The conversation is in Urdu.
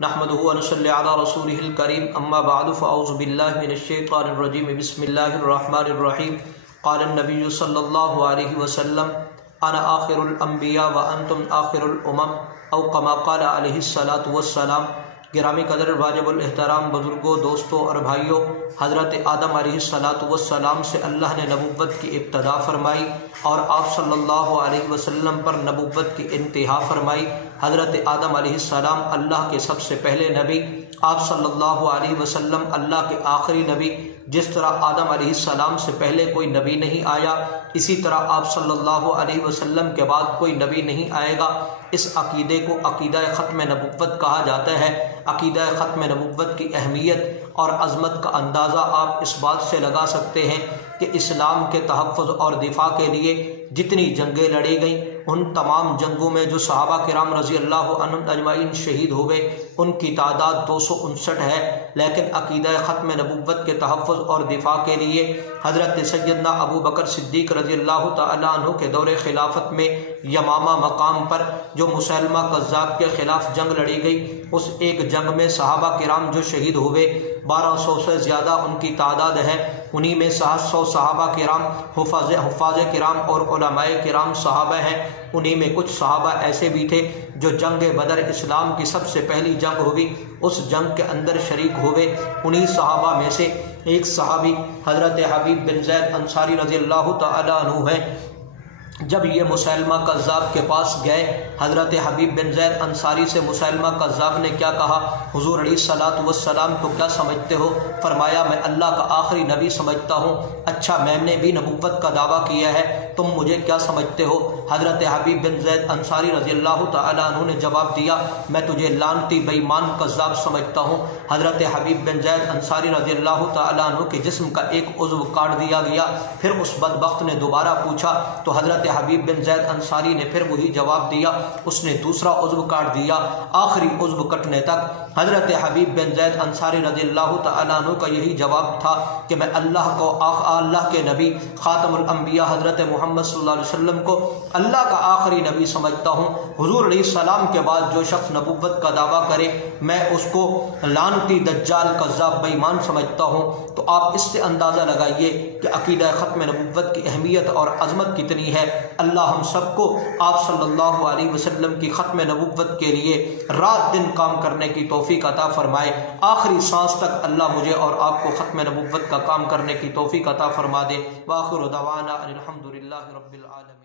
نحمده ونصلي على رسوله الكريم اما بعد فاعوذ بالله من الشيطان الرجيم بسم الله الرحمن الرحيم قال النبي صلى الله عليه وسلم انا آخر الانبیاء وانتم آخر الامم او كما قال عليه الصلاة والسلام۔ گرامی قدر واجب الاحترام بزرگوں، دوستوں اور بھائیوں، حضرت آدم علیہ السلام سے اللہ نے نبوت کی ابتدا فرمائی اور آپ صلی اللہ علیہ وسلم پر نبوت کی انتہا فرمائی۔ حضرت آدم علیہ السلام اللہ کے سب سے پہلے نبی، آپ صلی اللہ علیہ وسلم اللہ کے آخری نبی۔ جس طرح آدم علیہ السلام سے پہلے کوئی نبی نہیں آیا، اسی طرح آپ صلی اللہ علیہ وسلم کے بعد کوئی نبی نہیں آئے گا۔ اس عقیدے کو عقیدہ ختم نبوت کہا جاتا ہے۔ عقیدہ ختم نبوت کی اہمیت اور عظمت کا اندازہ آپ اس بات سے لگا سکتے ہیں کہ اسلام کے تحفظ اور دفاع کے لیے جتنی جنگیں لڑی گئیں، ان تمام جنگوں میں جو صحابہ کرام رضی اللہ عنہم اجمعین شہید ہوئے ان کی تعداد 259 ہے، لیکن عقیدہ ختم نبوت کے تحفظ اور دفاع کے لیے حضرت سیدنا ابو بکر صدیق رضی اللہ تعالیٰ عنہ کے دور خلافت میں یمامہ مقام پر جو مسلمہ کذاب کے خلاف جنگ لڑی گئی، اس ایک جنگ میں صحابہ کرام جو شہید ہوئے 1200 سے زیادہ ان کی تعداد ہے۔ انہی میں 700 صحابہ کرام حفاظ کرام اور علماء کرام صحابہ ہیں۔ انہی میں کچھ صحابہ ایسے بھی تھے جو جنگ بدر اسلام کی سب سے پہلی جنگ ہوئی، اس جنگ کے اندر شریک ہوئے۔ انہی صحابہ میں سے ایک صحابی حضرت حبیب بن زید انصاری رضی اللہ تعالیٰ عنہ ہیں۔ جب یہ مسلمہ کذاب کے پاس گئے، حضرت حبیب بن زید انصاری سے مسلمہ کذاب نے کیا کہا، حضور علیہ الصلاۃ والسلام کو کیا سمجھتے ہو؟ فرمایا میں اللہ کا آخری نبی سمجھتا ہوں۔ اچھا، میں نے بھی نبوت کا دعویٰ کیا ہے، تم مجھے کیا سمجھتے ہو؟ حضرت حبیب بن زید انصاری رضی اللہ تعالیٰ عنہ نے جواب دیا، میں تجھے لعنتی بے ایمان کذاب سمجھتا ہوں۔ حضرت حبیب بن زید انصاری رضی اللہ تعالیٰ عنہ کے جسم کا ایک عضو کاٹ دیا گیا۔ پھر اس بدبخت نے دوبارہ پوچھا تو حضرت حبیب بن زید انصاری نے پھر وہی جواب دیا، اس نے دوسرا عضو کاٹ دیا۔ آخری عضو کٹنے تک حضرت حبیب بن زید انصاری رضی اللہ تعالیٰ عنہ کا یہی جواب تھا کہ میں اللہ کے نبی خاتم الانبیاء حضرت محمد صلی اللہ علیہ وسلم کو اللہ کا آخری نبی سمجھتا ہوں۔ حضور علیہ السلام کے بعد جو شخص نبوت کا دعویٰ کرے میں اس کو لعنتی دجال کذاب بے ایمان سمجھتا ہوں۔ تو آپ اس سے اندازہ لگائیے کہ عقیدہ ختم نبوت کی اہمیت اور عظمت کتنی ہے۔ اللہ ہم سب کو آپ صلی اللہ علیہ وسلم کی ختم نبوت کے لیے رات دن کام کرنے کی توفیق عطا فرمائے۔ آخری سانس تک اللہ مجھے اور آپ کو ختم نبوت کا کام کرنے کی توفیق عطا فرما دے۔ وآخر دعوانا ان الحمد للہ رب العالمین۔